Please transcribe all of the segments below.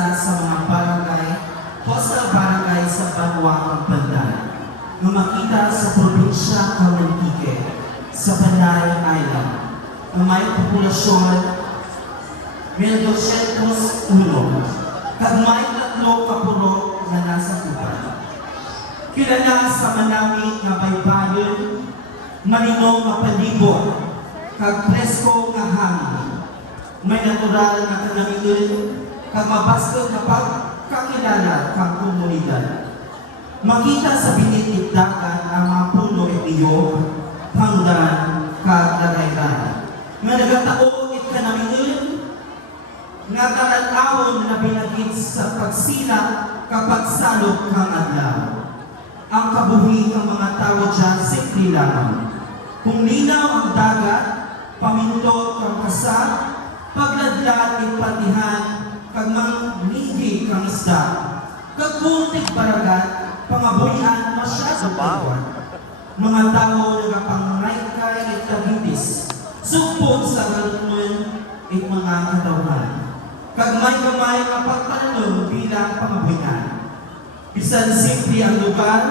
isa sa mga barangay, coastal barangay sa Banwang Panday, na makita sa probinsya Camantique, sa Panay Island, na may populasyon 1,201, kag may 3 kapurok na nasa kupal. Kilala sa manami nga baybayon, malinong nga palibot, kag presko nga hangin. May natural na kanamingin, kag mabaskog na pagkakilala kang komunidad. Makita sa binitid dagat ang mga puno at iyo, hanggan kag lagay-lagay. Nga nagatao it kanamingin, nga talatawon na binagit sa pagsila kapag salok kang adlaw. Ang kabuhi ng mga tao dyan, simple lamang. Kung linaw ang dagat, paminto kang kasal, pagladlad at patihan, kag mangligi kang isda, kag kuntig baragat, pangabuyan masyado kawan. Mga tao nagapangraykay at tagitis, supod sa galungan at mga katawan. Kag may kamay nga pagtanong bilang pangabuyan. Bisan simple ang lugar,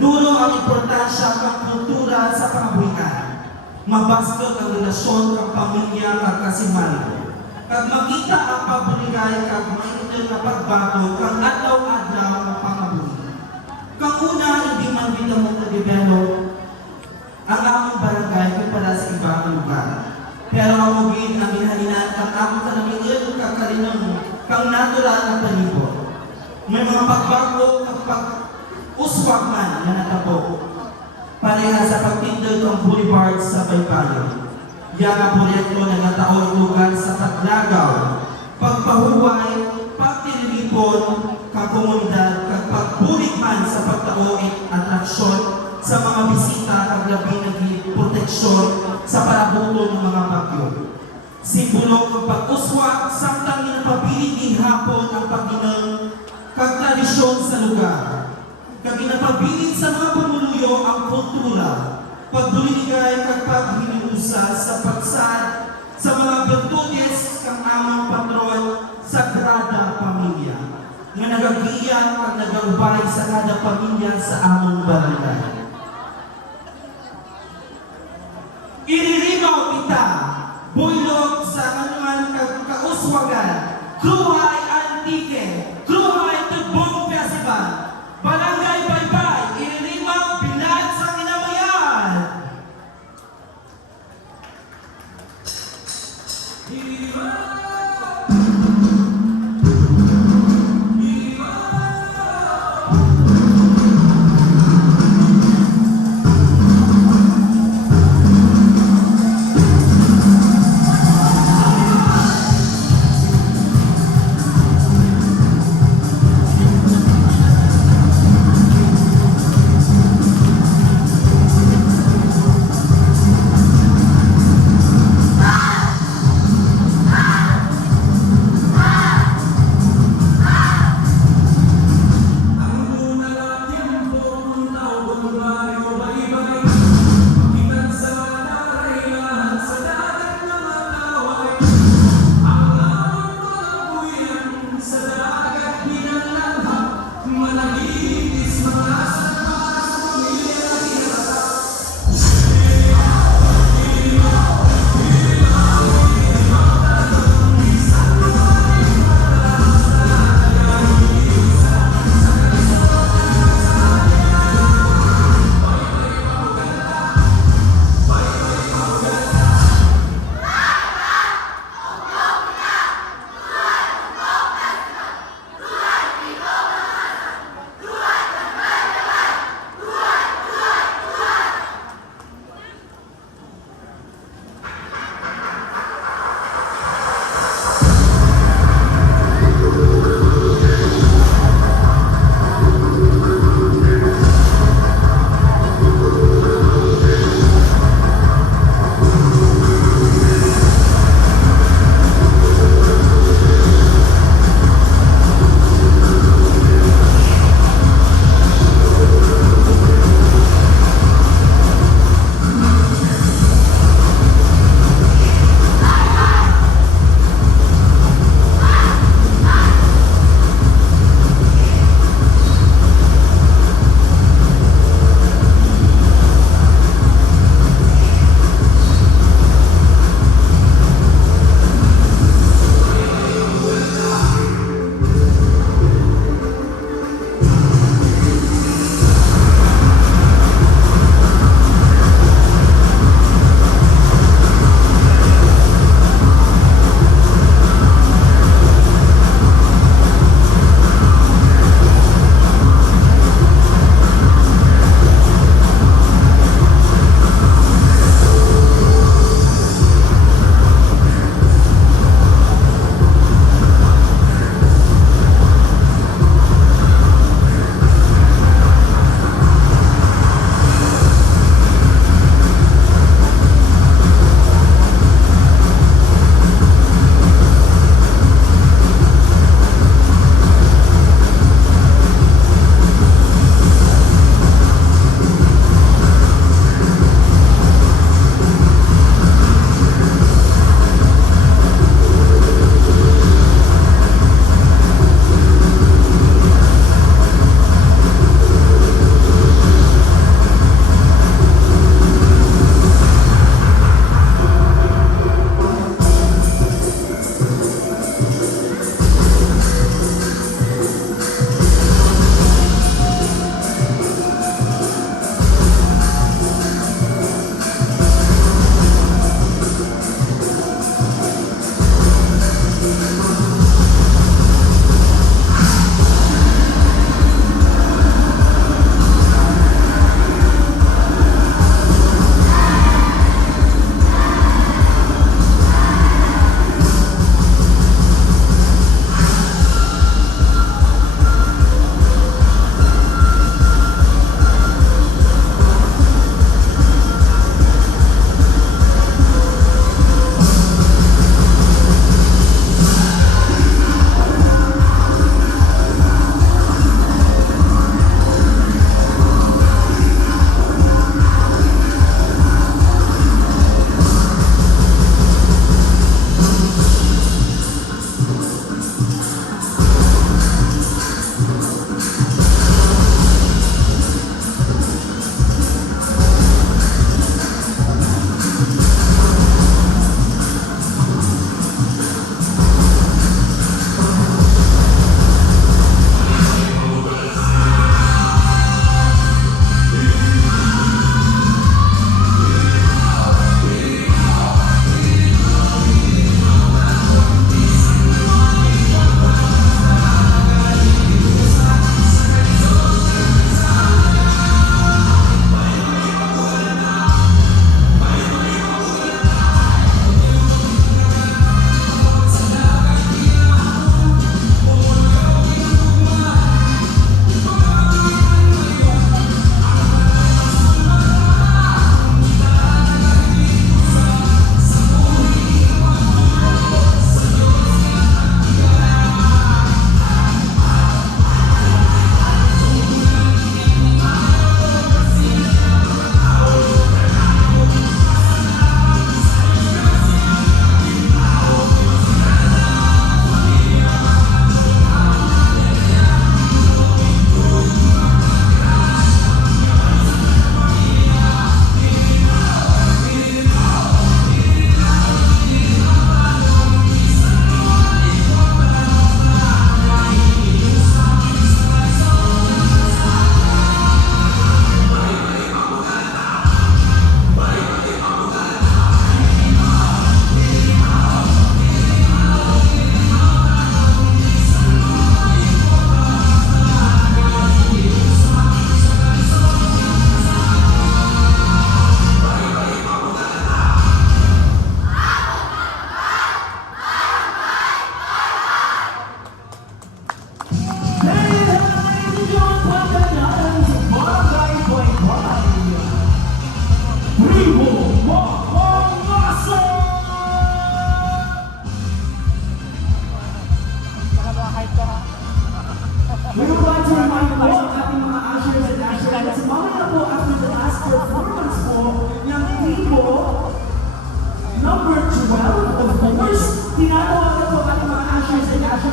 duro ang importansya ng kultura sa pangabuyan. Mabastos ang relasyon ng pamilya at kasimahan. Kag makita ang pabuligay kag mainit na pagbago kang adlaw-adlaw ng pangabuhi. Kang una, hindi man kita mo na-develop ang among barangay kumpara sa ibang lugar. Pero amugin ang ginhalinan kang among kanamingin kakalinong kang natural na palibot. May mga pagbago at pag-uswag man na natabo. Pareha sa pagtindog ng boulevard sa Baybayon. Yan ang proyekto na nataon lugar sa Taglagaw, pagpahuway, pagtilipon, kakomunidad, kag pagbulikman sa pagtaoit atraksyon sa mga bisita kag labi ng proteksyon sa parabuto ng mga bagyo. Simbolo ng pag-uswag, samtang inapabilit hapon ang pagdinang kag tradisyon sa lugar. Kag inapabilit sa mga pamuluyo ang kultura, pagbuligay kag paghinuusa sa pagsad sa mga virtudes kang amang patron Sagrada Pamilya, nga nagagiyan kag nagambay sa kada pamilya sa among barangay. Iririmaw kita, buylog sa anuman kag kauswagan, Kruhay Antique, Kruhay Tugbong Festival, Barangay Baybay, iririmaw bilad sa kinamayan.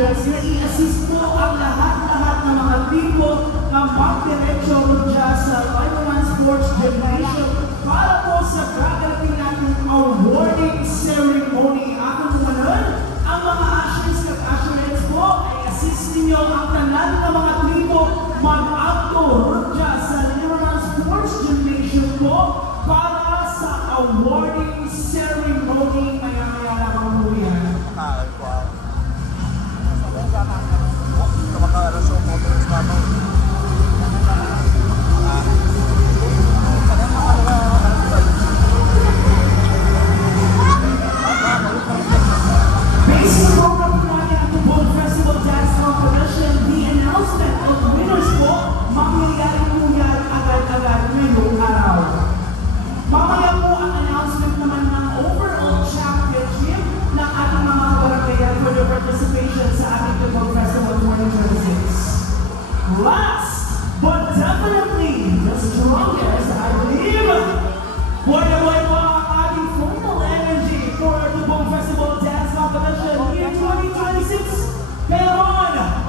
Assurance na i-assist po ang lahat-lahat ng mga tribo na magdiretso dyan sa Lineman Sports Generation para po sa gagawin natin awarding ceremony. Ako naman, ang mga Assurance at Assurance po ay assist ninyo ang tanan ng mga tribo mag-acto dyan sa Lineman Sports Generation po para sa awarding ceremony. Maya-maya lang po yan. Based on